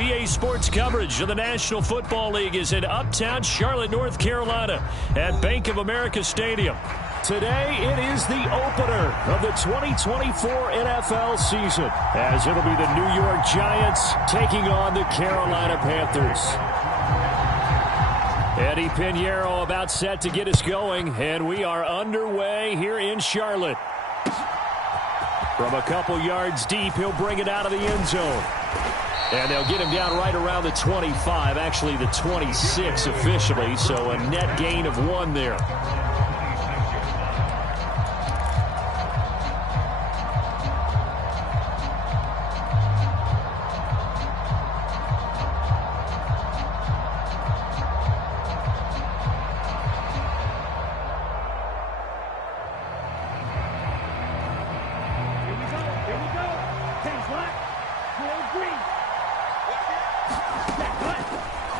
EA Sports coverage of the National Football League is in uptown Charlotte, North Carolina at Bank of America Stadium. Today, it is the opener of the 2024 NFL season, as it'll be the New York Giants taking on the Carolina Panthers. Eddie Pinheiro about set to get us going, and we are underway here in Charlotte. From a couple yards deep, he'll bring it out of the end zone. And they'll get him down right around the 25, actually the 26 officially, so a net gain of 1 there.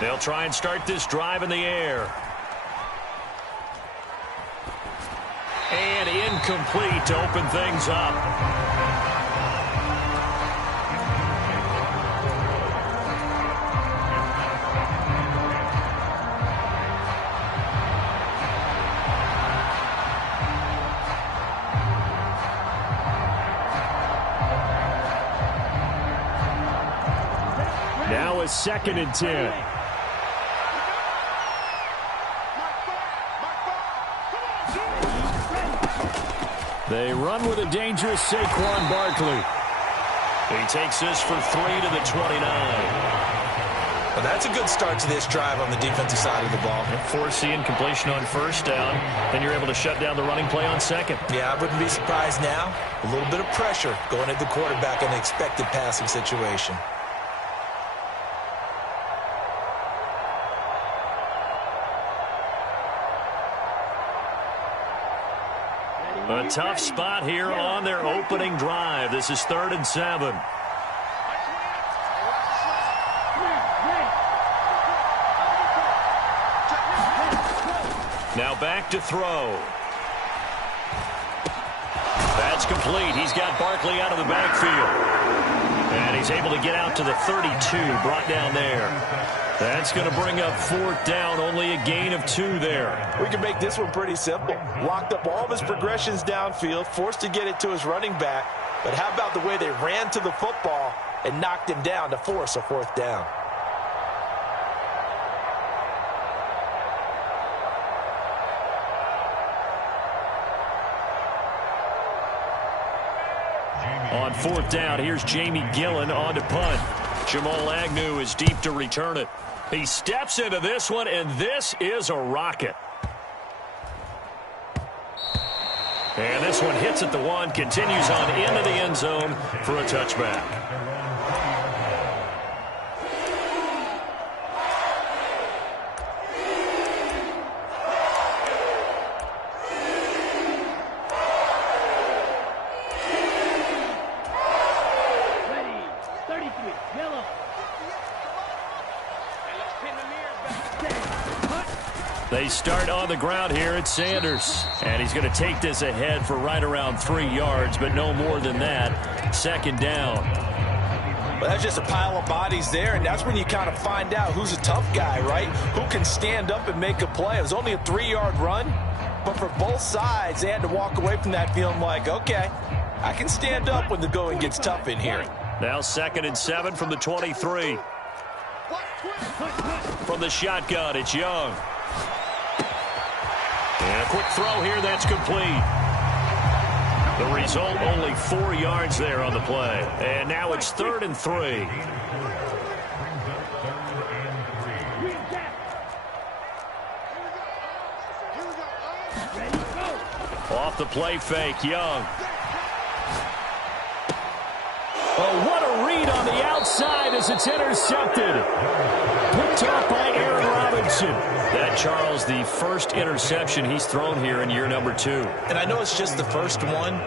They'll try and start this drive in the air. And incomplete to open things up. Now a 2nd and 10. They run with a dangerous Saquon Barkley. He takes this for 3 to the 29. Well, that's a good start to this drive on the defensive side of the ball. Force the incompletion on 1st down. Then you're able to shut down the running play on 2nd. Yeah, I wouldn't be surprised now. A little bit of pressure going at the quarterback in the expected passing situation. A tough spot here on their opening drive. This is 3rd and 7. Now back to throw. That's complete. He's got Barkley out of the backfield. And he's able to get out to the 32, brought down there. That's going to bring up 4th down, only a gain of 2 there. We can make this one pretty simple. Locked up all of his progressions downfield, forced to get it to his running back. But how about the way they ran to the football and knocked him down to force a 4th down? On 4th down, here's Jamie Gillen on to punt. Jamal Agnew is deep to return it. He steps into this one, and this is a rocket. And this one hits at the 1, continues on into the end zone for a touchback. They start on the ground here at Sanders. And he's going to take this ahead for right around 3 yards, but no more than that. 2nd down. Well, that's just a pile of bodies there, and that's when you kind of find out who's a tough guy, right? Who can stand up and make a play. It was only a 3-yard run, but for both sides, they had to walk away from that feeling like, okay, I can stand up when the going gets tough in here. Now 2nd and 7 from the 23. From the shotgun, it's Young. And a quick throw here, that's complete. The result, only 4 yards there on the play. And now it's 3rd and 3. Off the play fake, Young. Oh, what a read on the outside as it's intercepted. Picked up by Aaron Robinson. That, Charles, the first interception he's thrown here in year number 2. And I know it's just the first one,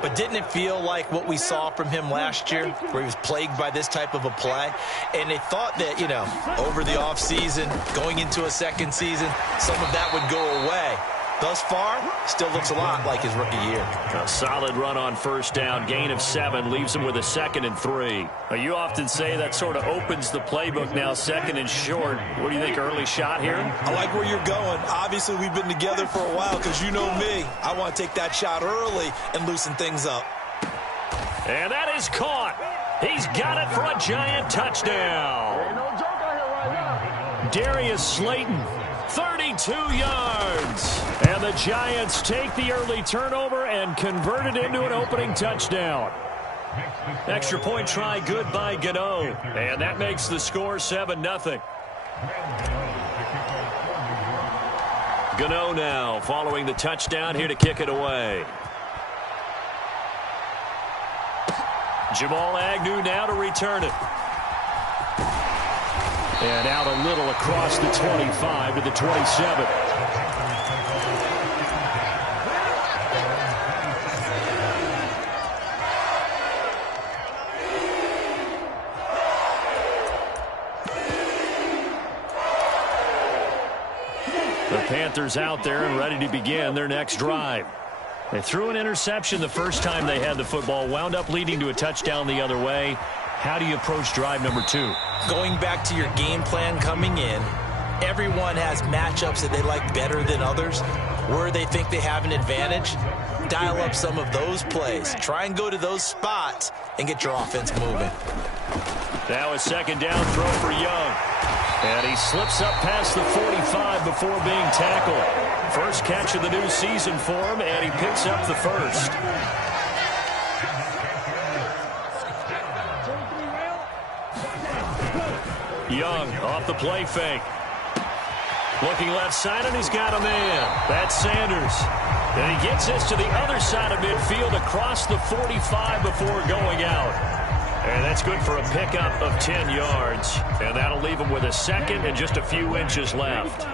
but didn't it feel like what we saw from him last year, where he was plagued by this type of a play? And they thought that, over the offseason, going into a second season, some of that would go away. Thus far, still looks a lot like his rookie year. A solid run on first down. Gain of 7 leaves him with a 2nd and 3. You often say that sort of opens the playbook now, 2nd and short. What do you think, early shot here? I like where you're going. Obviously, we've been together for a while because you know me. I want to take that shot early and loosen things up. And that is caught. He's got it for a Giant touchdown. Darius Slayton, 32 yards. And the Giants take the early turnover and convert it into an opening touchdown. Extra point try good by Gano. And that makes the score 7-0. Gano now following the touchdown here to kick it away. Jamal Agnew now to return it. And out a little across the 25 to the 27. The Panthers out there and ready to begin their next drive. They threw an interception the first time they had the football, wound up leading to a touchdown the other way. How do you approach drive number 2? Going back to your game plan coming in, everyone has matchups that they like better than others. Where they think they have an advantage, dial up some of those plays. Try and go to those spots and get your offense moving. Now a second down throw for Young. And he slips up past the 45 before being tackled. First catch of the new season for him, and he picks up the first. Young off the play fake. Looking left side, and he's got a man. That's Sanders. And he gets this to the other side of midfield across the 45 before going out. And that's good for a pickup of 10 yards. And that'll leave him with a 2nd and just a few inches left.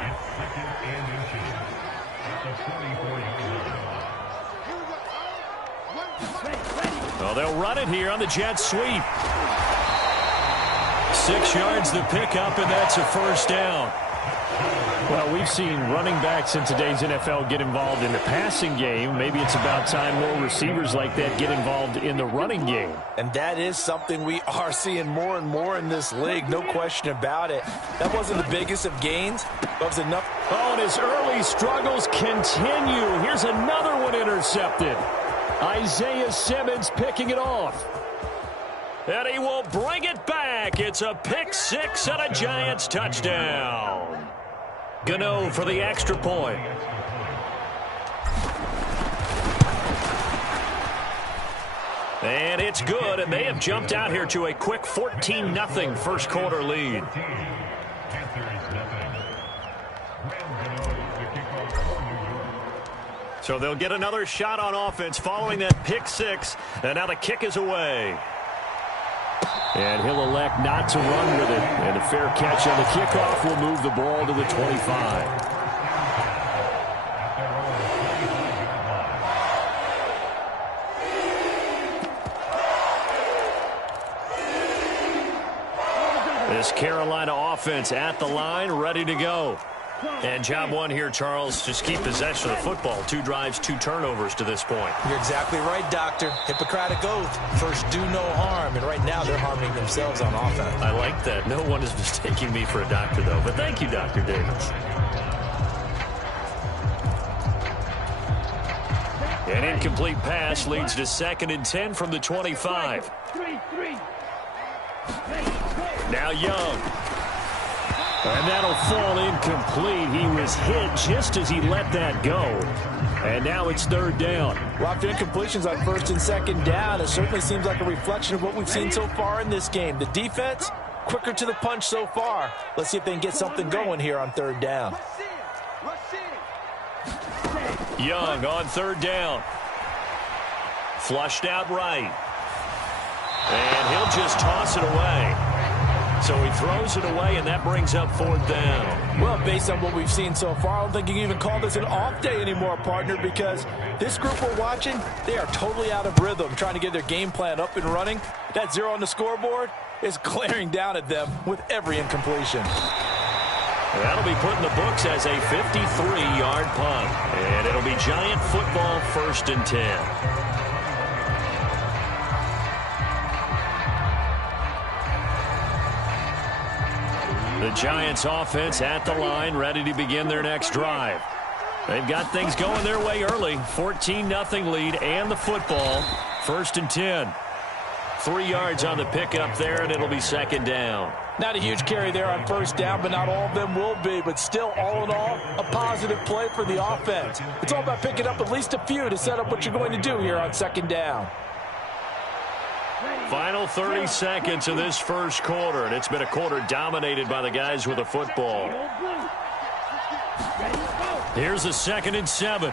Well, they'll run it here on the jet sweep. 6 yards the pickup, and that's a first down. Well, we've seen running backs in today's NFL get involved in the passing game. Maybe it's about time more receivers like that get involved in the running game. And that is something we are seeing more and more in this league, no question about it. That wasn't the biggest of gains, but it was enough. Oh, and his early struggles continue. Here's another one intercepted. Isaiah Simmons picking it off. And he will bring it back. It's a pick 6 and a Giants touchdown. Gano for the extra point. And it's good, and they have jumped out here to a quick 14-0 first quarter lead. So they'll get another shot on offense following that pick 6, and now the kick is away. And he'll elect not to run with it. And a fair catch on the kickoff will move the ball to the 25. This Carolina offense at the line, ready to go. And job one here, Charles, just keep possession of the football. 2 drives, 2 turnovers to this point. You're exactly right, Doctor. Hippocratic oath. First, do no harm. And right now, they're harming themselves on offense. I like that. No one is mistaking me for a doctor, though. But thank you, Dr. Davis. An incomplete pass leads to 2nd and 10 from the 25. Now Young. And that'll fall incomplete. He was hit just as he let that go. And now it's 3rd down. Well, after incompletions on 1st and 2nd down, it certainly seems like a reflection of what we've seen so far in this game. The defense, quicker to the punch so far. Let's see if they can get something going here on 3rd down. Young on 3rd down. Flushed out right. And he'll just toss it away. So he throws it away, and that brings up 4th down. Well, based on what we've seen so far, I don't think you can even call this an off day anymore, partner, because this group we're watching, they are totally out of rhythm, trying to get their game plan up and running. That 0 on the scoreboard is glaring down at them with every incompletion. That'll be put in the books as a 53-yard punt. And it'll be Giant football, 1st and 10. The Giants offense at the line, ready to begin their next drive. They've got things going their way early. 14-0 lead and the football. 1st and 10. 3 yards on the pickup there, and it'll be 2nd down. Not a huge carry there on 1st down, but not all of them will be. But still, all in all, a positive play for the offense. It's all about picking up at least a few to set up what you're going to do here on 2nd down. Final 30 seconds of this first quarter, and it's been a quarter dominated by the guys with the football. Here's a 2nd and 7.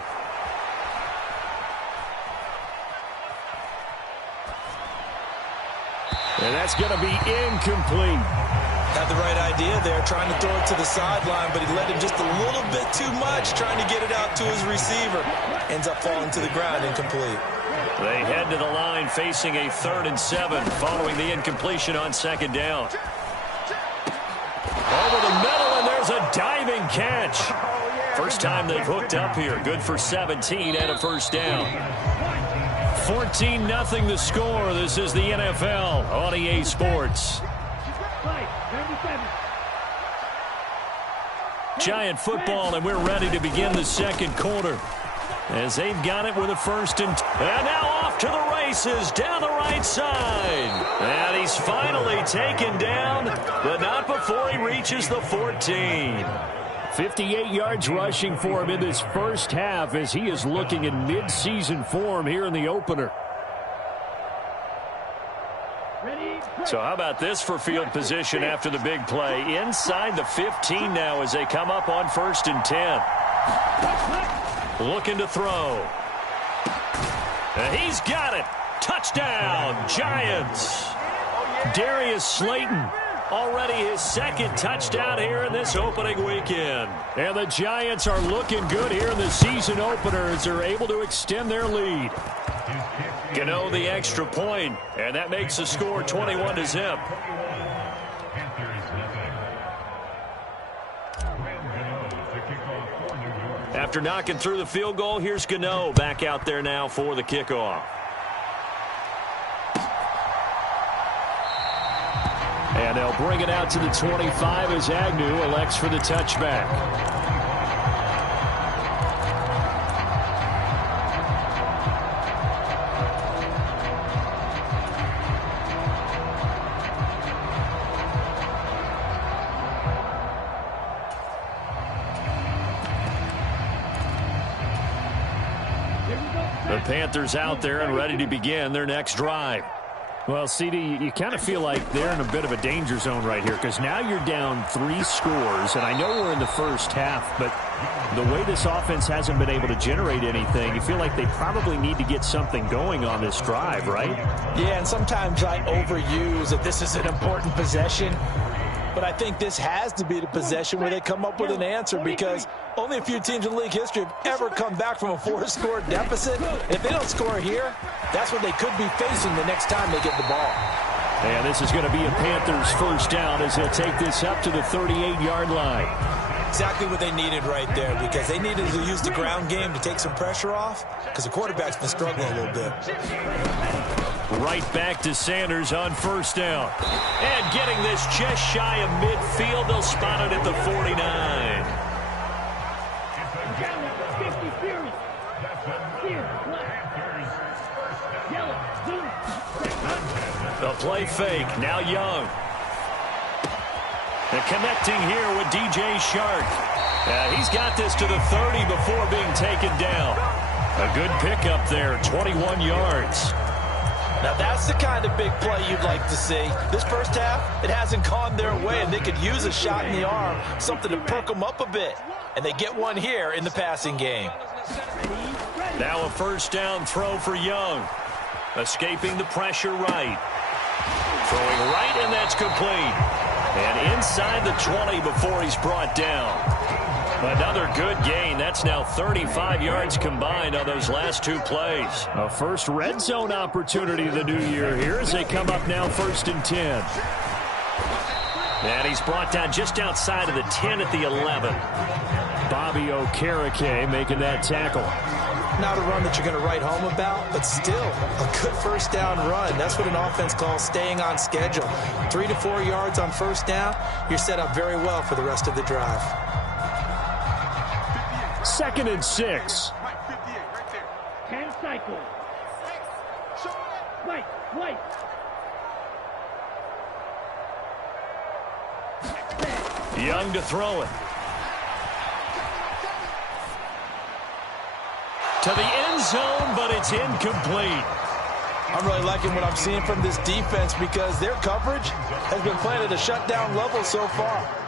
And that's going to be incomplete. Had the right idea there, trying to throw it to the sideline, but he let him just a little bit too much, trying to get it out to his receiver. Ends up falling to the ground, incomplete. They head to the line facing a 3rd and 7 following the incompletion on 2nd down. Over the middle, and there's a diving catch. First time they've hooked up here. Good for 17 and a 1st down. 14-0 the score. This is the NFL on EA Sports. Giant football, and we're ready to begin the second quarter. As they've got it with a 1st and now off to the races down the right side. And he's finally taken down, but not before he reaches the 14. 58 yards rushing for him in this first half as he is looking in mid-season form here in the opener. So how about this for field position after the big play? Inside the 15 now as they come up on 1st and 10. Looking to throw. And he's got it. Touchdown, Giants. Darius Slayton. Already his 2nd touchdown here in this opening weekend. And the Giants are looking good here in the season opener as they're able to extend their lead. Gano the extra point, and that makes the score 21-0. After knocking through the field goal, here's Gano back out there now for the kickoff. And they'll bring it out to the 25 as Agnew elects for the touchback. The Panthers out there and ready to begin their next drive. Well, CD, you kind of feel like they're in a bit of a danger zone right here because now you're down 3 scores, and I know we're in the first half, but the way this offense hasn't been able to generate anything, you feel like they probably need to get something going on this drive, right? Yeah, and sometimes I overuse that this is an important possession, but I think this has to be the possession where they come up with an answer because only a few teams in league history have ever come back from a 4-score deficit. If they don't score here, that's what they could be facing the next time they get the ball. And this is going to be a Panthers 1st down as they'll take this up to the 38-yard line. Exactly what they needed right there because they needed to use the ground game to take some pressure off because the quarterback's been struggling a little bit. Right back to Sanders on 1st down. And getting this just shy of midfield, they'll spot it at the 49. The play fake, now Young. And connecting here with DJ Shark. He's got this to the 30 before being taken down. A good pickup there, 21 yards. Now that's the kind of big play you'd like to see. This first half, it hasn't gone their way, and they could use a shot in the arm, something to perk them up a bit. And they get one here in the passing game. Now a 1st down throw for Young. Escaping the pressure right. Throwing right, and that's complete. And inside the 20 before he's brought down. Another good gain. That's now 35 yards combined on those last 2 plays. A first red zone opportunity of the new year here as they come up now 1st and 10. And he's brought down just outside of the 10 at the 11. Bobby Okereke making that tackle. Not a run that you're going to write home about, but still a good first down run. That's what an offense calls staying on schedule. 3 to 4 yards on first down, you're set up very well for the rest of the drive. 2nd and 6. 10 cycles. White. Young to throw it. To the end zone, but it's incomplete. I'm really liking what I'm seeing from this defense because their coverage has been playing at a shutdown level so far.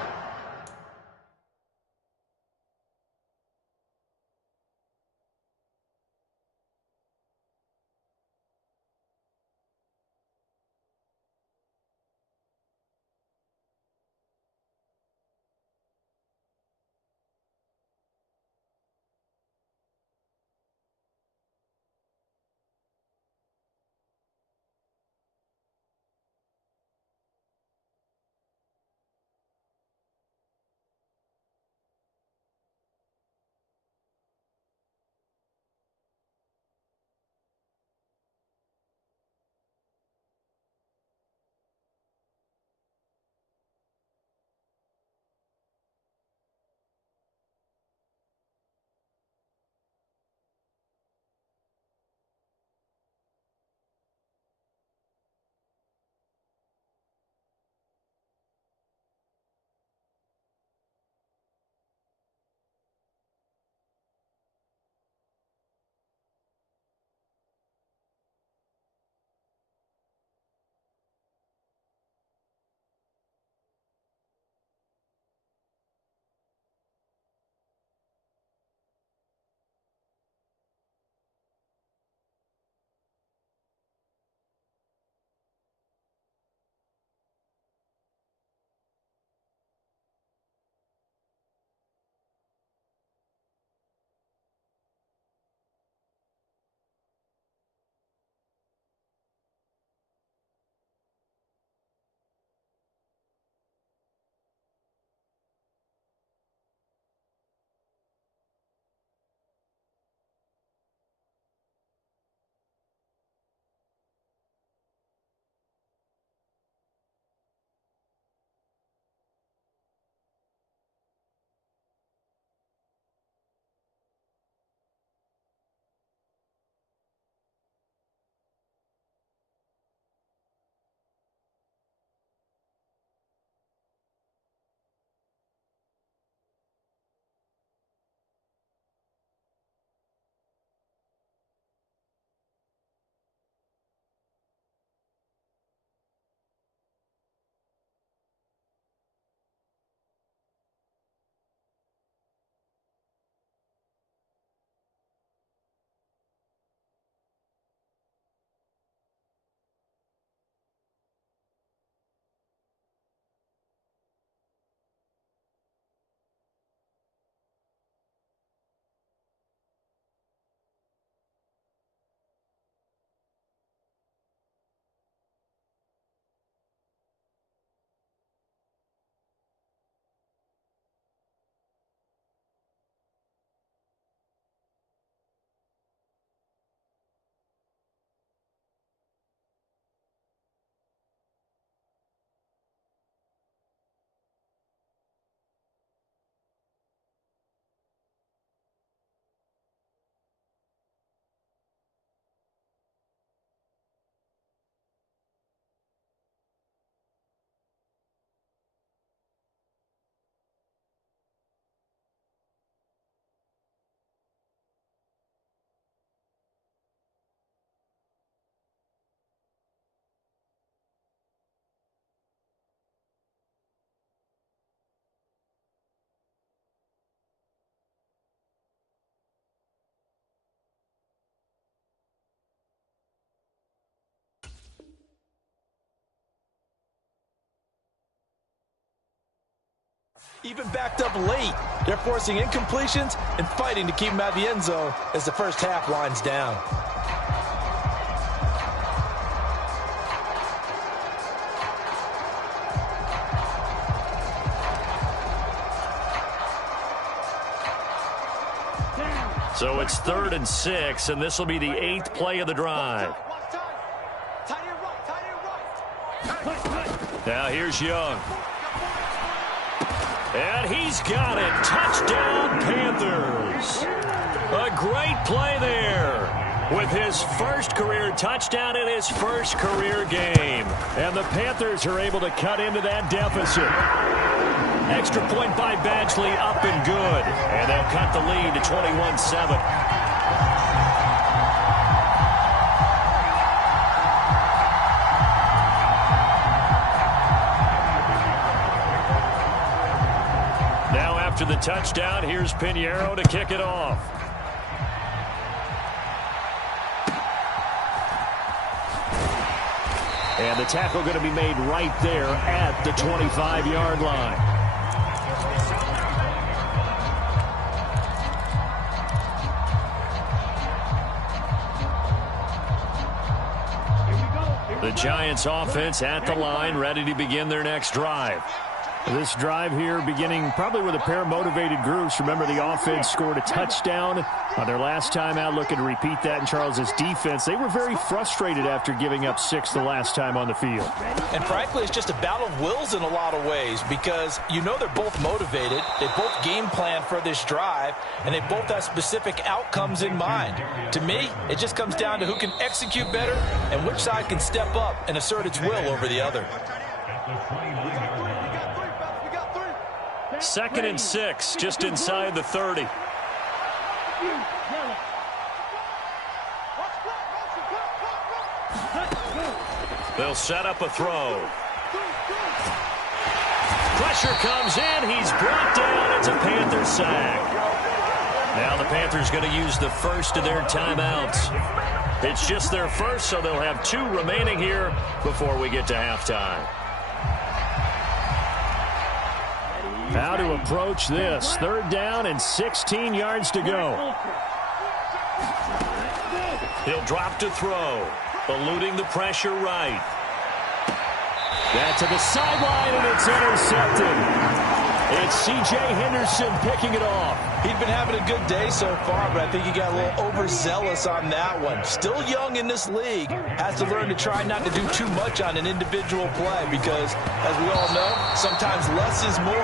Even backed up late, they're forcing incompletions and fighting to keep them out of the end zone as the first half winds down. So it's 3rd and 6, and this will be the 8th play of the drive. Now here's Young. And he's got it. Touchdown, Panthers. A great play there with his first career touchdown in his first career game. And the Panthers are able to cut into that deficit. Extra point by Badgley, up and good. And they'll cut the lead to 21-7. Now after the touchdown, here's Pinheiro to kick it off. And the tackle going to be made right there at the 25-yard line. The Giants offense at the line, ready to begin their next drive. This drive here beginning probably with a pair of motivated groups. Remember, the offense scored a touchdown on their last time out, looking to repeat that in Charles's defense. They were very frustrated after giving up 6 the last time on the field. And frankly, it's just a battle of wills in a lot of ways because you know they're both motivated. They both game plan for this drive, and they both have specific outcomes in mind. To me, it just comes down to who can execute better and which side can step up and assert its will over the other. 2nd and 6, just inside the 30. They'll set up a throw. Pressure comes in. He's brought down. It's a Panther sack. Now the Panthers going to use the first of their timeouts. It's just their first, so they'll have 2 remaining here before we get to halftime. How to approach this. 3rd down and 16 yards to go. He'll drop to throw. Eluding the pressure right. That to the sideline, and it's intercepted. It's C.J. Henderson picking it off. He'd been having a good day so far, but I think he got a little overzealous on that one. Still young in this league. Has to learn to try not to do too much on an individual play because, as we all know, sometimes less is more.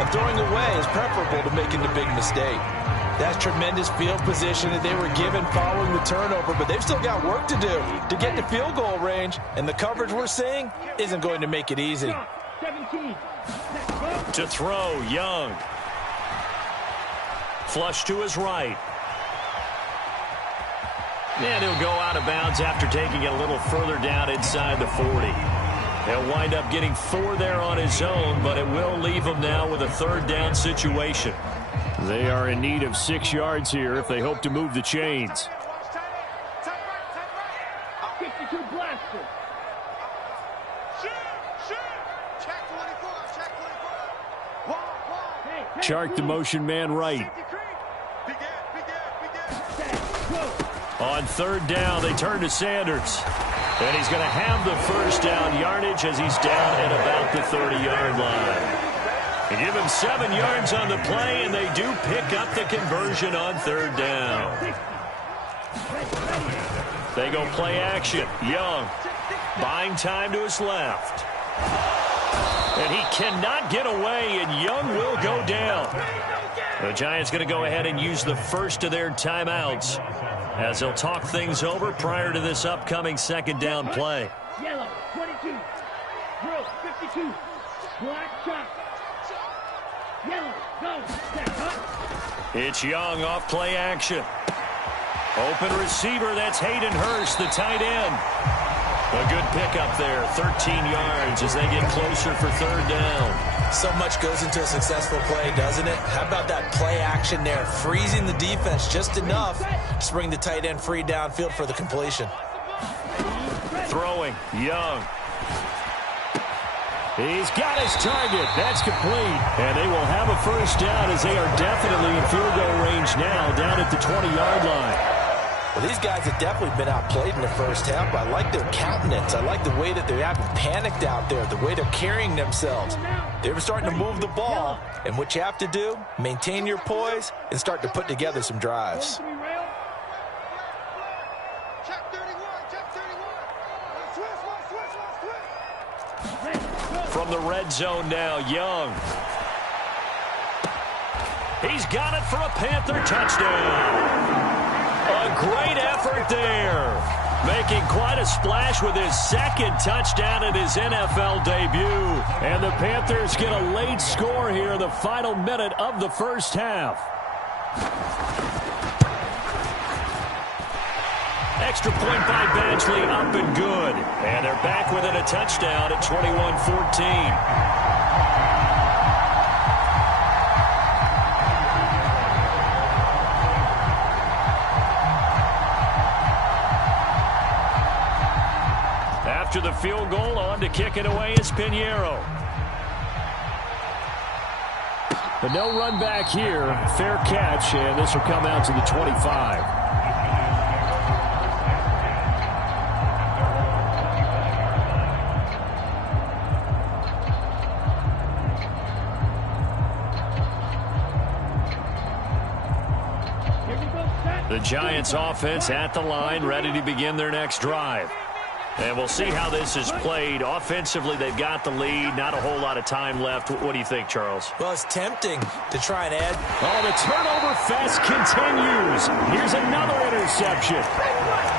And throwing away is preferable to making the big mistake. That's tremendous field position that they were given following the turnover, but they've still got work to do to get to field goal range, and the coverage we're seeing isn't going to make it easy. 17. To throw, Young. Flush to his right. And he'll go out of bounds after taking it a little further down inside the 40. He'll wind up getting 4 there on his own, but it will leave him now with a 3rd down situation. They are in need of 6 yards here if they hope to move the chains. 52 blaster. Chark the motion man right. On 3rd down, they turn to Sanders. And he's going to have the first down yardage as he's down at about the 30-yard line. They give him 7 yards on the play, and they do pick up the conversion on 3rd down. They go play action. Young buying time to his left. And he cannot get away, and Young will go down. The Giants going to go ahead and use the first of their timeouts as they'll talk things over prior to this upcoming 2nd down play. Yellow, 22. Blue, 52. Black shot. Yellow, go. Set up. It's Young off play action. Open receiver, that's Hayden Hurst, the tight end. A good pickup there, 13 yards as they get closer for 3rd down. So much goes into a successful play, doesn't it? How about that play action there, freezing the defense just enough to bring the tight end free downfield for the completion. Throwing, Young. He's got his target. That's complete. And they will have a first down as they are definitely in field goal range now down at the 20-yard line. Well, these guys have definitely been outplayed in the first half, but I like their countenance. I like the way that they haven't panicked out there, the way they're carrying themselves. They're starting to move the ball, and what you have to do, maintain your poise and start to put together some drives. From the red zone now, Young. He's got it for a Panther touchdown. A great effort there. Making quite a splash with his second touchdown in his NFL debut. And the Panthers get a late score here in the final minute of the first half. Extra point by Badgley, up and good. And they're back within a touchdown at 21-14. After the field goal, on to kick it away is Pinheiro. But no run back here. Fair catch, and this will come out to the 25. The Giants offense at the line, ready to begin their next drive. And we'll see how this is played. Offensively, they've got the lead. Not a whole lot of time left. What do you think, Charles? Well, it's tempting to try and add. Oh, the turnover fest continues. Here's another interception.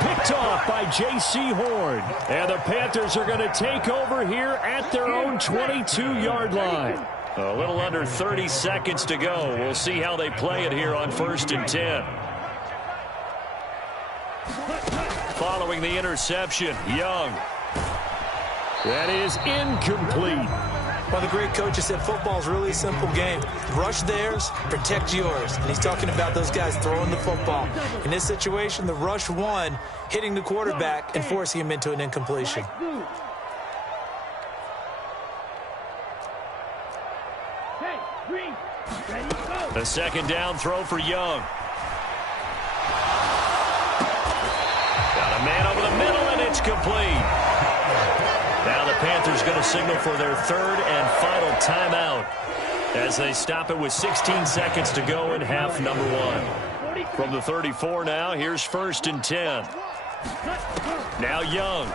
Picked off by J.C. Horn. And the Panthers are going to take over here at their own 22-yard line. A little under 30 seconds to go. We'll see how they play it here on 1st and 10. Following the interception, Young. That is incomplete. Well, the great coach has said football's really a simple game. Rush theirs, protect yours. And he's talking about those guys throwing the football. In this situation, the rush won, hitting the quarterback and forcing him into an incompletion. The second down throw for Young. Got a man over the middle, and it's complete. Now the Panthers going to signal for their third and final timeout as they stop it with 16 seconds to go in half number one. From the 34 now, here's 1st and 10. Now Young.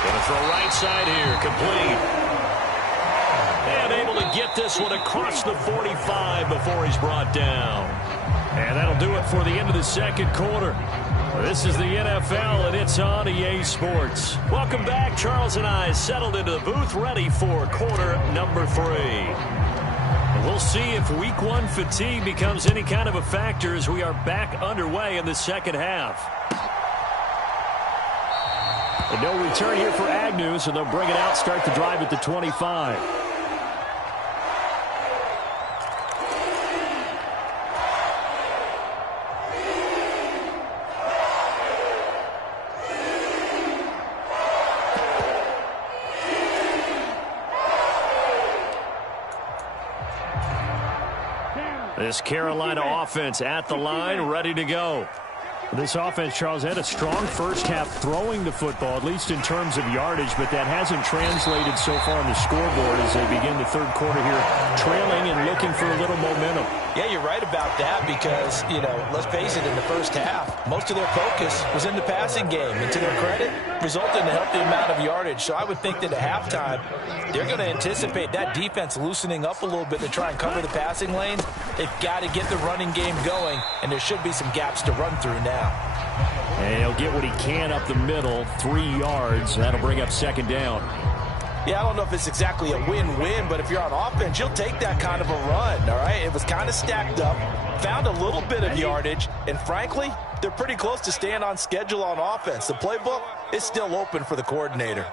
Going to throw right side here, complete. And able to get this one across the 45 before he's brought down. And that'll do it for the end of the second quarter. This is the NFL, and it's on EA Sports. Welcome back. Charles and I settled into the booth, ready for quarter number 3. And we'll see if week 1 fatigue becomes any kind of a factor as we are back underway in the second half. And no return here for Agnew, so they'll bring it out, start the drive at the 25. This Carolina offense at the line, ready to go. This offense, Charles, had a strong first half throwing the football, at least in terms of yardage, but that hasn't translated so far on the scoreboard as they begin the third quarter here, trailing and looking for a little momentum. Yeah, you're right about that because, let's face it, in the first half, most of their focus was in the passing game. And to their credit, resulted in a healthy amount of yardage. So I would think that at halftime, they're going to anticipate that defense loosening up a little bit to try and cover the passing lanes. They've got to get the running game going, and there should be some gaps to run through now. And he'll get what he can up the middle, 3 yards. That'll bring up second down. Yeah, I don't know if it's exactly a win-win, but if you're on offense, you'll take that kind of a run, all right? It was kind of stacked up, found a little bit of yardage, and frankly, they're pretty close to staying on schedule on offense. The playbook is still open for the coordinator.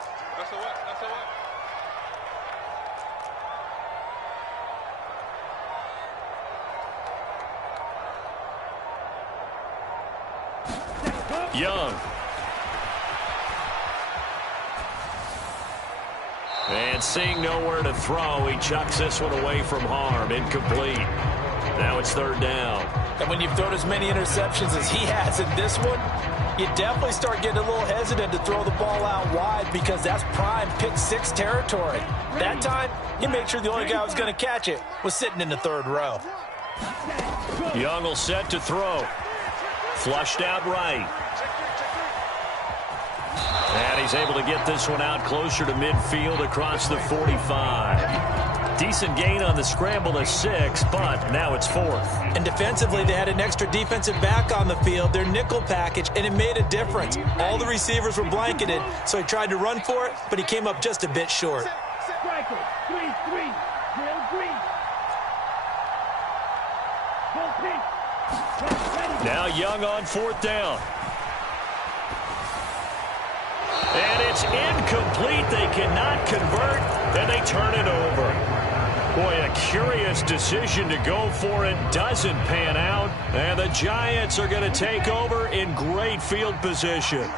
Young. And seeing nowhere to throw, he chucks this one away from harm. Incomplete. Now it's third down. And when you've thrown as many interceptions as he has in this one, you definitely start getting a little hesitant to throw the ball out wide because that's prime pick six territory. That time, he made sure the only guy who was going to catch it was sitting in the third row. Young will set to throw. Flushed out right. And he's able to get this one out closer to midfield across the 45. Decent gain on the scramble to 6, but now it's 4th. And defensively, they had an extra defensive back on the field, their nickel package, and it made a difference. All the receivers were blanketed, so he tried to run for it, but he came up just a bit short. Striker, 3-3, Drill green. Full pitch. Now Young on 4th down. And it's incomplete. They cannot convert, and they turn it over. Boy, a curious decision to go for it. Doesn't pan out, and the Giants are going to take over in great field position.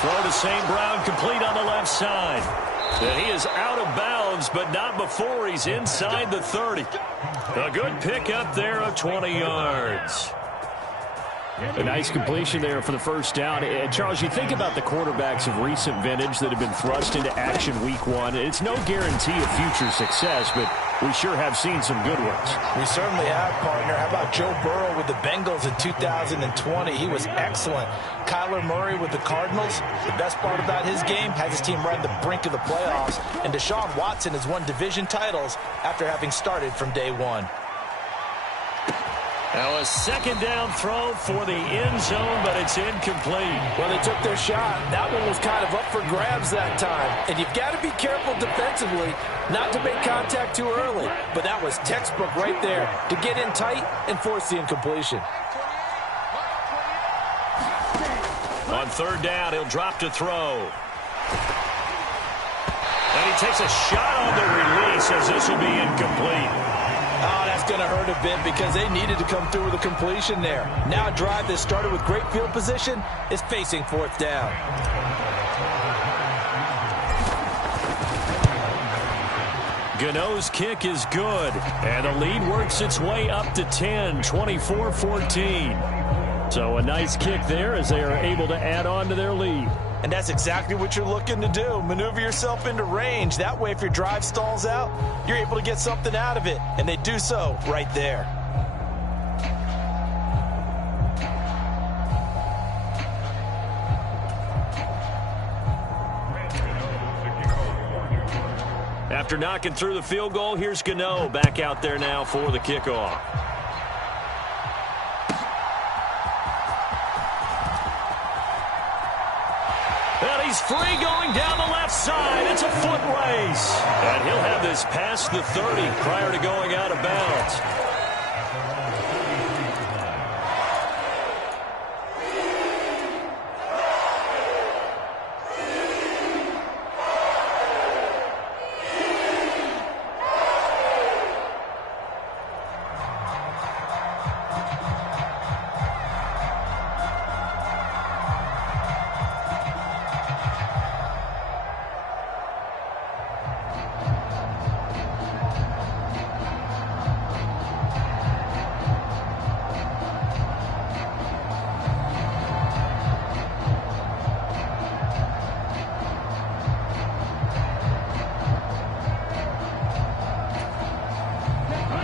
Throw to St. Brown, complete on the left side. And he is out of bounds, but not before he's inside the 30. A good pickup there of 20 yards. A nice completion there for the first down. And Charles, you think about the quarterbacks of recent vintage that have been thrust into action week 1. It's no guarantee of future success, but we sure have seen some good ones. We certainly have, partner. How about Joe Burrow with the Bengals in 2020? He was excellent. Kyler Murray with the Cardinals. The best part about his game, has his team right on the brink of the playoffs. And Deshaun Watson has won division titles after having started from day 1. Now a second down throw for the end zone, but it's incomplete. Well, they took their shot. That one was kind of up for grabs that time. And you've got to be careful defensively not to make contact too early. But that was textbook right there to get in tight and force the incompletion. On 3rd down, he'll drop to throw. And he takes a shot on the release as this will be incomplete. Oh, that's going to hurt a bit because they needed to come through with a completion there. Now a drive that started with great field position is facing 4th down. Gano's kick is good, and the lead works its way up to 10, 24-14. So a nice kick there as they are able to add on to their lead. And that's exactly what you're looking to do. Maneuver yourself into range. That way, if your drive stalls out, you're able to get something out of it. And they do so right there. After knocking through the field goal, here's Gano back out there now for the kickoff. And he's free going down the left side. It's a foot race. And he'll have this past the 30 prior to going out of bounds.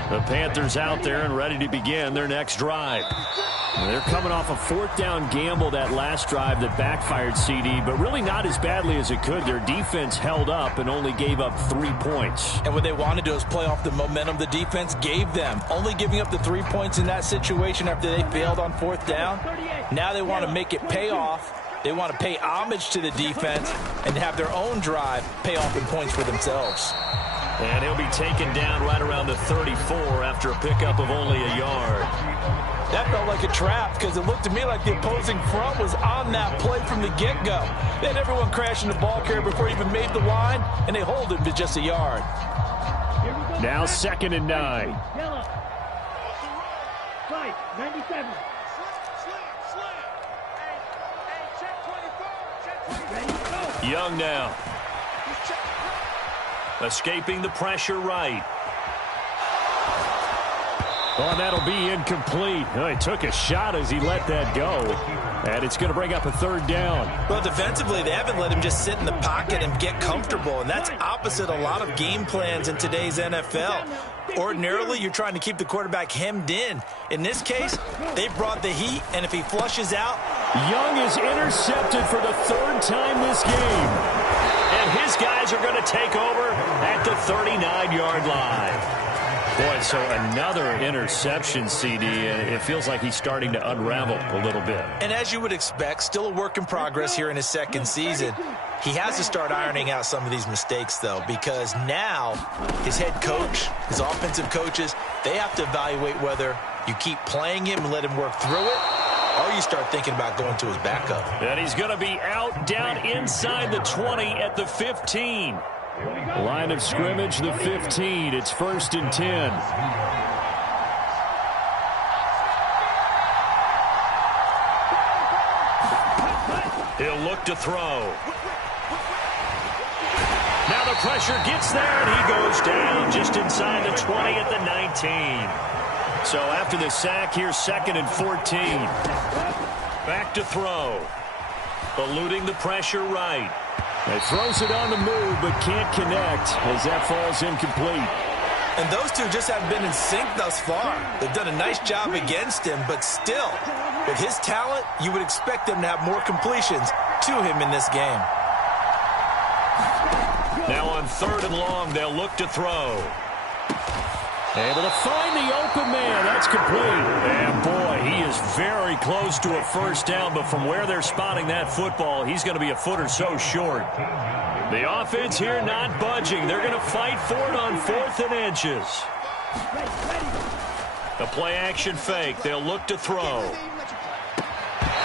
The Panthers out there and ready to begin their next drive. They're coming off a 4th down gamble that last drive that backfired, CD, but really not as badly as it could. Their defense held up and only gave up 3 points. And what they want to do is play off the momentum the defense gave them. Only giving up the 3 points in that situation after they failed on 4th down. Now they want to make it pay off. They want to pay homage to the defense and have their own drive pay off in points for themselves. And he'll be taken down right around the 34 after a pickup of only a yard. That felt like a trap because it looked to me like the opposing front was on that play from the get-go. They had everyone crashing the ball carrier before he even made the line, and they hold him to just a yard. Now 2nd and 9. Yellow. Right, 97. Young now. Escaping the pressure right. Oh, and that'll be incomplete. Oh, he took a shot as he let that go. And it's going to bring up a third down. Well, defensively, they haven't let him just sit in the pocket and get comfortable, and that's opposite a lot of game plans in today's NFL. Ordinarily, you're trying to keep the quarterback hemmed in. In this case, they brought the heat, and if he flushes out... Young is intercepted for the third time this game. And his guys are going to take over at the 39-yard line. Boy, so another interception, CD, and it feels like he's starting to unravel a little bit. And as you would expect, still a work in progress here in his second season. He has to start ironing out some of these mistakes, though, because now his head coach, his offensive coaches, they have to evaluate whether you keep playing him and let him work through it, or you start thinking about going to his backup. And he's going to be out down inside the 20 at the 15. Line of scrimmage, the 15. It's 1st and 10. He'll look to throw. Now the pressure gets there, and he goes down just inside the 20 at the 19. So after the sack, here's 2nd and 14. Back to throw. Eluding the pressure right. He throws it on the move, but can't connect as that falls incomplete. And those two just haven't been in sync thus far. They've done a nice job against him, but still, with his talent, you would expect them to have more completions to him in this game. Now on 3rd and long, they'll look to throw. Able to find the open man. That's complete. And boy, he is very close to a first down, but from where they're spotting that football, he's going to be a foot or so short. The offense here not budging. They're going to fight for it on 4th and inches. The play action fake. They'll look to throw.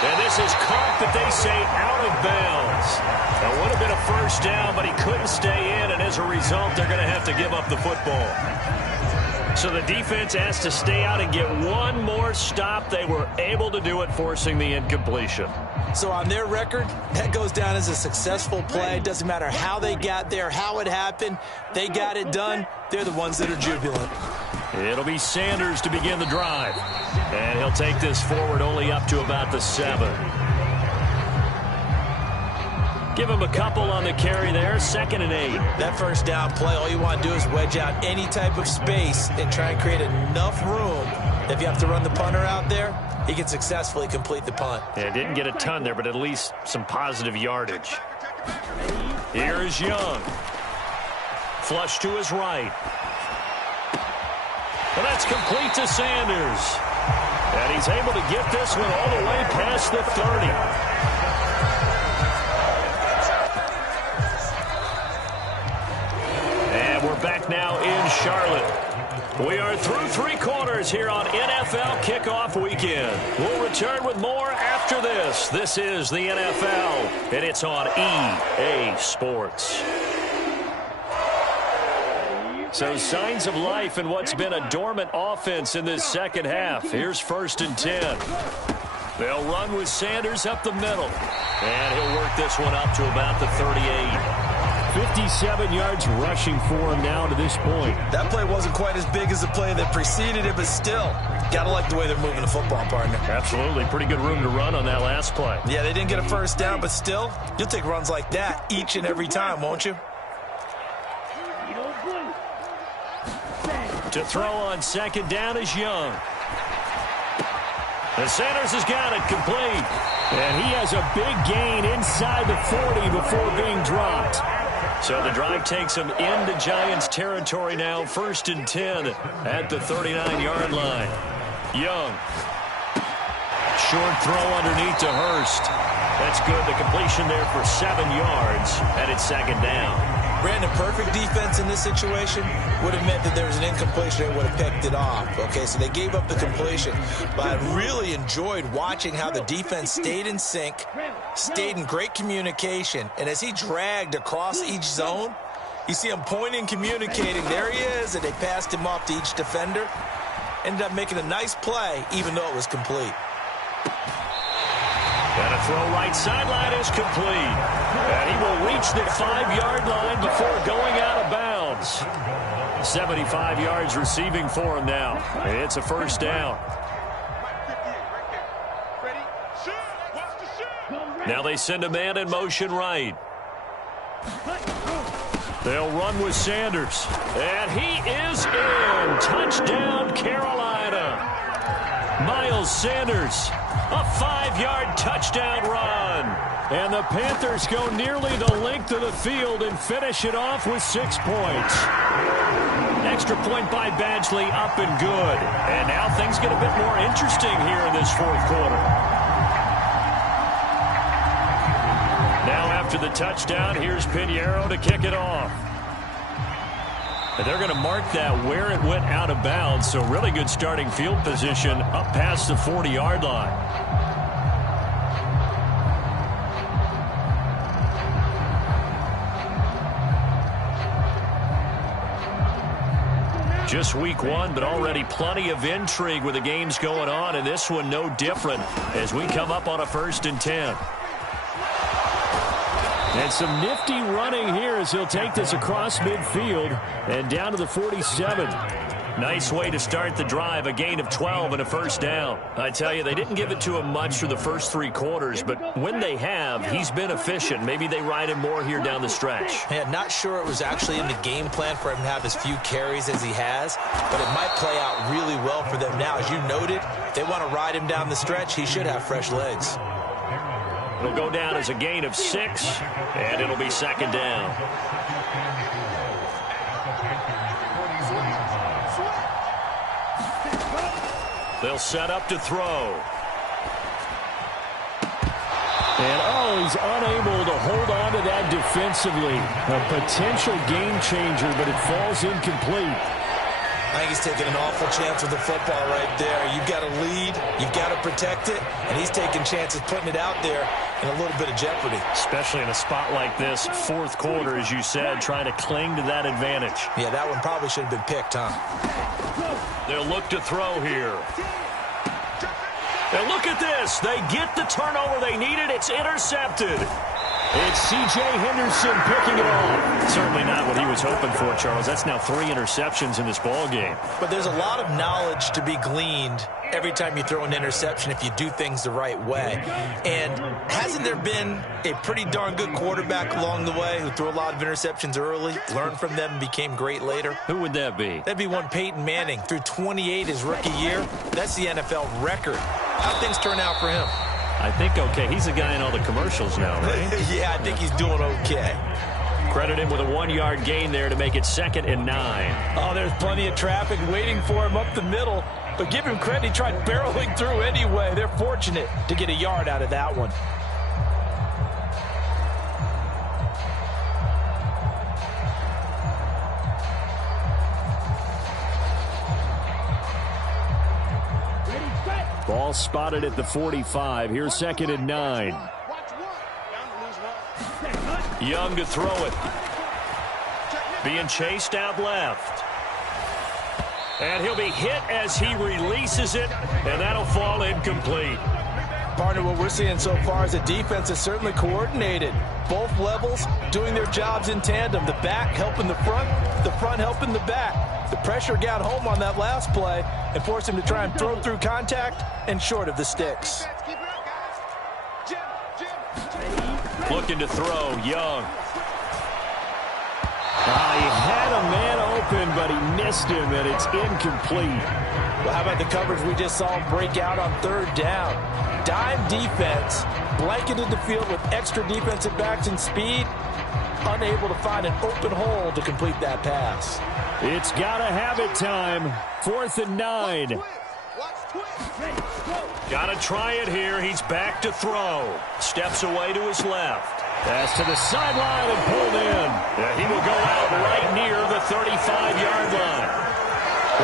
And this is caught, but they say out of bounds. That would have been a first down, but he couldn't stay in, and as a result, they're going to have to give up the football. So the defense has to stay out and get one more stop. They were able to do it, forcing the incompletion. So on their record, that goes down as a successful play. It doesn't matter how they got there, how it happened. They got it done. They're the ones that are jubilant. It'll be Sanders to begin the drive. And he'll take this forward only up to about the 7. Give him a couple on the carry there, 2nd and 8. That first down play, all you want to do is wedge out any type of space and try and create enough room. If you have to run the punter out there, he can successfully complete the punt. Yeah, didn't get a ton there, but at least some positive yardage. Here's Young. Flush to his right. And that's complete to Sanders. And he's able to get this one all the way past the 30. We're back now in Charlotte. We are through 3 quarters here on NFL Kickoff Weekend. We'll return with more after this. This is the NFL, and it's on EA Sports. So signs of life in what's been a dormant offense in this second half. Here's 1st and 10. They'll run with Sanders up the middle. And he'll work this one up to about the 38. 57 yards rushing for him now to this point. That play wasn't quite as big as the play that preceded it, but still, got to like the way they're moving the football, partner. Absolutely. Pretty good room to run on that last play. Yeah, they didn't get a first down, but still, you'll take runs like that each and every time, won't you? To throw on 2nd down is Young. And Sanders has got it complete. And he has a big gain inside the 40 before being dropped. So the drive takes him into Giants territory now. 1st and 10 at the 39-yard line. Young. Short throw underneath to Hurst. That's good. The completion there for 7 yards. And it's 2nd down. Brandon, perfect defense in this situation would have meant that there was an incompletion that would have picked it off. Okay, so they gave up the completion. But I really enjoyed watching how the defense stayed in sync, stayed in great communication. And as he dragged across each zone, you see him pointing, communicating. There he is, and they passed him off to each defender. Ended up making a nice play, even though it was complete. And a throw right sideline is complete. And he will reach the 5-yard line before going out of bounds. 75 yards receiving for him now. It's a first down. Now they send a man in motion right. They'll run with Sanders. And he is in. Touchdown, Carolina. Miles Sanders, a 5-yard touchdown run. And the Panthers go nearly the length of the field and finish it off with 6 points. Extra point by Badgley, up and good. And now things get a bit more interesting here in this fourth quarter. Now after the touchdown, here's Pinheiro to kick it off. And they're going to mark that where it went out of bounds. So really good starting field position up past the 40-yard line. Just week one, but already plenty of intrigue with the games going on. And this one no different as we come up on a 1st and 10. And some nifty running here as he'll take this across midfield and down to the 47. Nice way to start the drive, a gain of 12 and a first down. I tell you, they didn't give it to him much for the first 3 quarters, but when they have, he's been efficient. Maybe they ride him more here down the stretch. Yeah, not sure it was actually in the game plan for him to have as few carries as he has, but it might play out really well for them now. As you noted, if they want to ride him down the stretch, he should have fresh legs. It'll go down as a gain of 6, and it'll be 2nd down. They'll set up to throw. And, he's unable to hold on to that defensively. A potential game changer, but it falls incomplete. I think he's taking an awful chance with the football right there. You've got to lead, you've got to protect it, and he's taking chances putting it out there in a little bit of jeopardy. Especially in a spot like this, fourth quarter, as you said, trying to cling to that advantage. Yeah, that one probably should have been picked, huh? They'll look to throw here. And look at this. They get the turnover they needed. It's intercepted. It's C.J. Henderson picking it off. Certainly not what he was hoping for, Charles. That's now 3 interceptions in this ball game. But there's a lot of knowledge to be gleaned every time you throw an interception if you do things the right way. And hasn't there been a pretty darn good quarterback along the way who threw a lot of interceptions early, learned from them, and became great later? Who would that be? That'd be one Peyton Manning. Threw 28 his rookie year. That's the NFL record. How'd things turn out for him? I think okay. He's the guy in all the commercials now, right? Yeah, I think he's doing okay. Credit him with a 1-yard gain there to make it 2nd and 9. Oh, there's plenty of traffic waiting for him up the middle. But give him credit, he tried barreling through anyway. They're fortunate to get a yard out of that one. Ball spotted at the 45. Here's 2nd and 9. Young to throw it. Being chased out left. And he'll be hit as he releases it, and that'll fall incomplete. Partner, what we're seeing so far is the defense is certainly coordinated. Both levels doing their jobs in tandem. The back helping the front helping the back. The pressure got home on that last play and forced him to try and throw through contact and short of the sticks. Looking to throw, Young. He had a man open, but he missed him, and it's incomplete. Well, how about the coverage we just saw him break out on 3rd down? Dime defense, blanketed the field with extra defensive backs and speed, unable to find an open hole to complete that pass. It's got to have it time. 4th and 9. Got to try it here. He's back to throw. Steps away to his left. Pass to the sideline and pulled in. Yeah, he will go out right near the 35-yard line.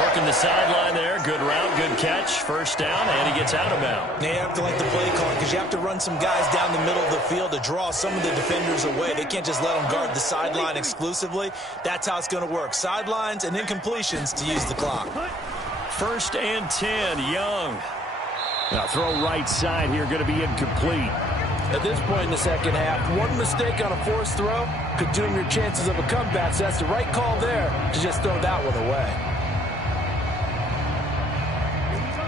Working the sideline there. Good route, good catch. First down, and he gets out of bounds. You have to like the play calling because you have to run some guys down the middle of the field to draw some of the defenders away. They can't just let them guard the sideline exclusively. That's how it's going to work. Sidelines and incompletions to use the clock. 1st and 10, Young. Now throw right side here, going to be incomplete. At this point in the second half, one mistake on a forced throw could doom your chances of a comeback, so that's the right call there to just throw that one away.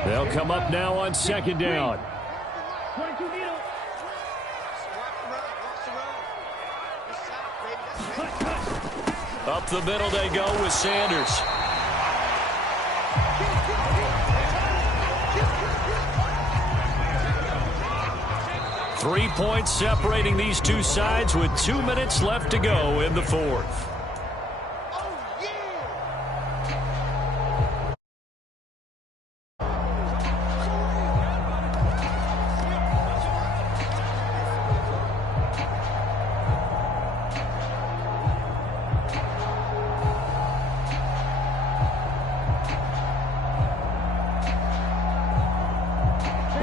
They'll come up now on second down. Up the middle they go with Sanders. Three points separating these two sides with 2 minutes left to go in the fourth.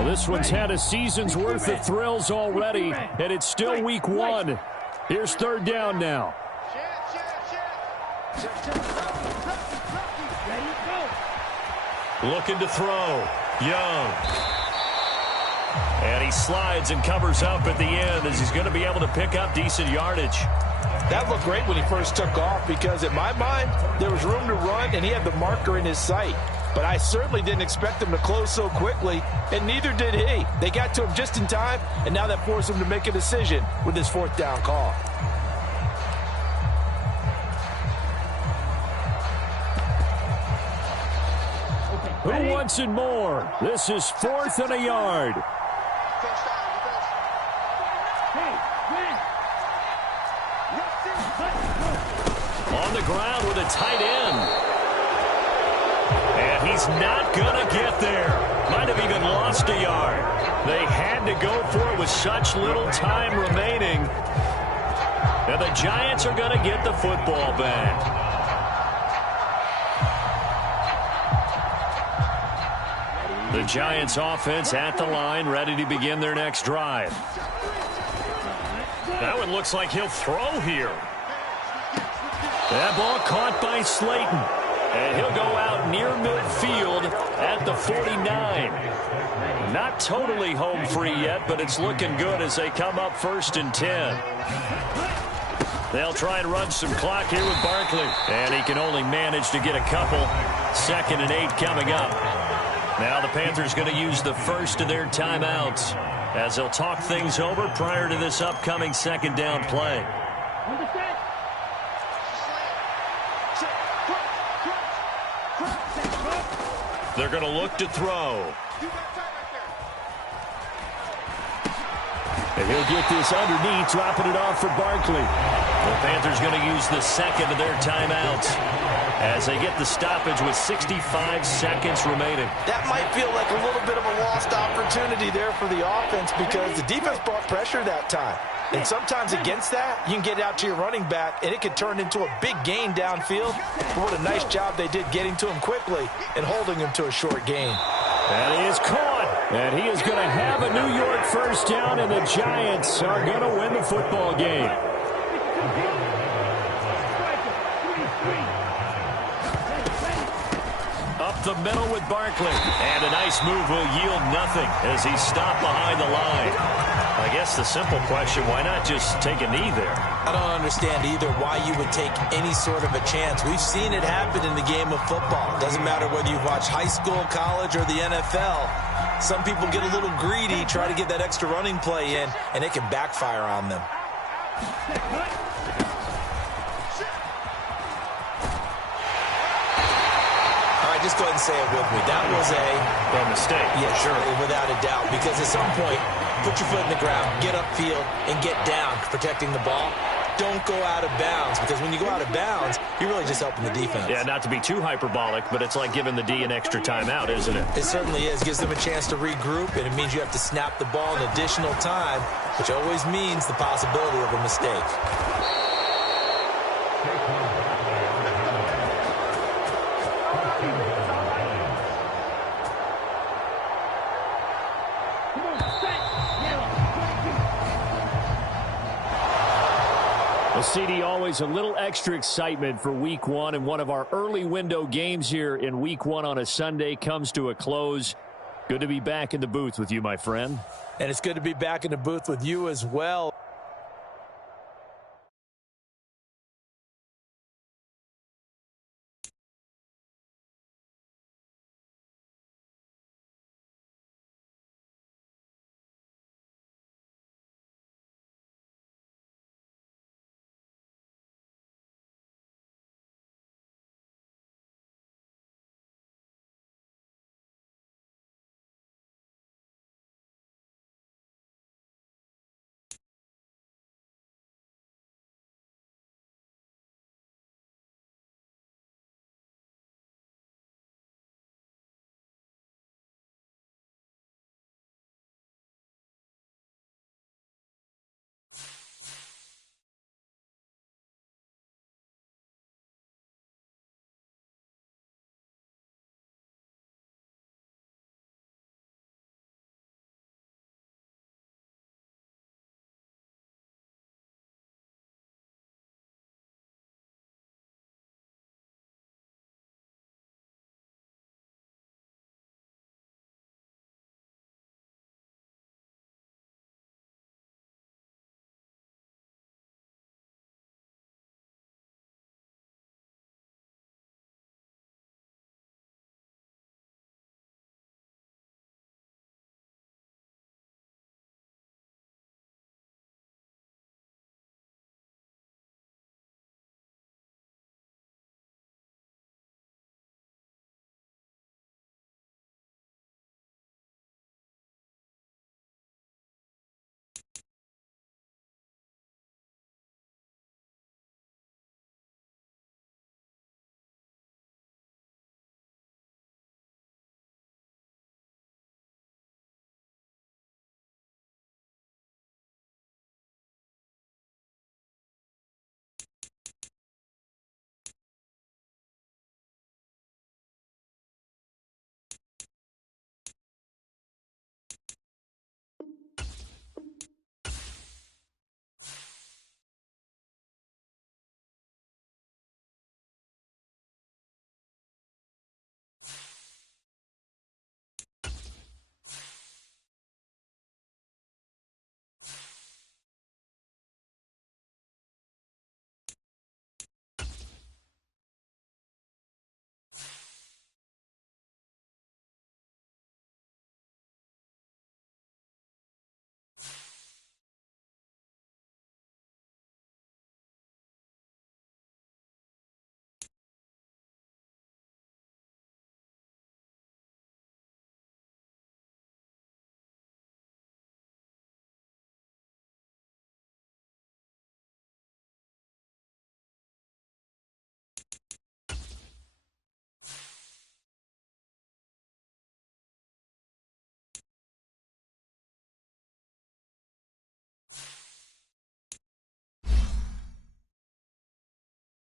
This one's had a season's worth of thrills already, and it's still week one. Here's third down now. Looking to throw. Young. And he slides and covers up at the end as he's going to be able to pick up decent yardage. That looked great when he first took off because, in my mind, there was room to run, and he had the marker in his sight. But I certainly didn't expect him to close so quickly, and neither did he. They got to him just in time, and now that forced him to make a decision with his fourth down call. Who wants it more? This is 4th and a yard. On the ground with a tight end. And he's not going to get there. Might have even lost a yard. They had to go for it with such little time remaining. And the Giants are going to get the football back. The Giants offense at the line, ready to begin their next drive. That one looks like he'll throw here. That ball caught by Slayton. And he'll go out near midfield at the 49. Not totally home free yet, but it's looking good as they come up 1st and 10. They'll try and run some clock here with Barkley. And he can only manage to get a couple. 2nd and 8 coming up. Now the Panthers going to use the first of their timeouts as they'll talk things over prior to this upcoming second down play. They're going to look to throw. And he'll get this underneath, dropping it off for Barkley. The Panthers going to use the second of their timeouts as they get the stoppage with 65 seconds remaining. That might feel like a little bit of a lost opportunity there for the offense because the defense brought pressure that time. And sometimes against that, you can get out to your running back, and it could turn into a big gain downfield. But what a nice job they did getting to him quickly and holding him to a short gain. And he is caught. And he is going to have a New York first down, and the Giants are going to win the football game. Up the middle with Barkley. And a nice move will yield nothing as he's stopped behind the line. I guess the simple question, why not just take a knee there? I don't understand either why you would take any sort of a chance. We've seen it happen in the game of football. It doesn't matter whether you watch high school, college, or the NFL. Some people get a little greedy, try to get that extra running play in, and it can backfire on them. Just go ahead and say it with me. That was a mistake. Yeah, sure, without a doubt. Because at some point, put your foot in the ground, get upfield, and get down, protecting the ball. Don't go out of bounds, because when you go out of bounds, you're really just helping the defense. Yeah, not to be too hyperbolic, but it's like giving the D an extra timeout, isn't it? It certainly is. Gives them a chance to regroup, and it means you have to snap the ball in additional time, which always means the possibility of a mistake. Well, CD, always a little extra excitement for week one, and one of our early window games here in week one on a Sunday comes to a close. Good to be back in the booth with you, my friend. And it's good to be back in the booth with you as well.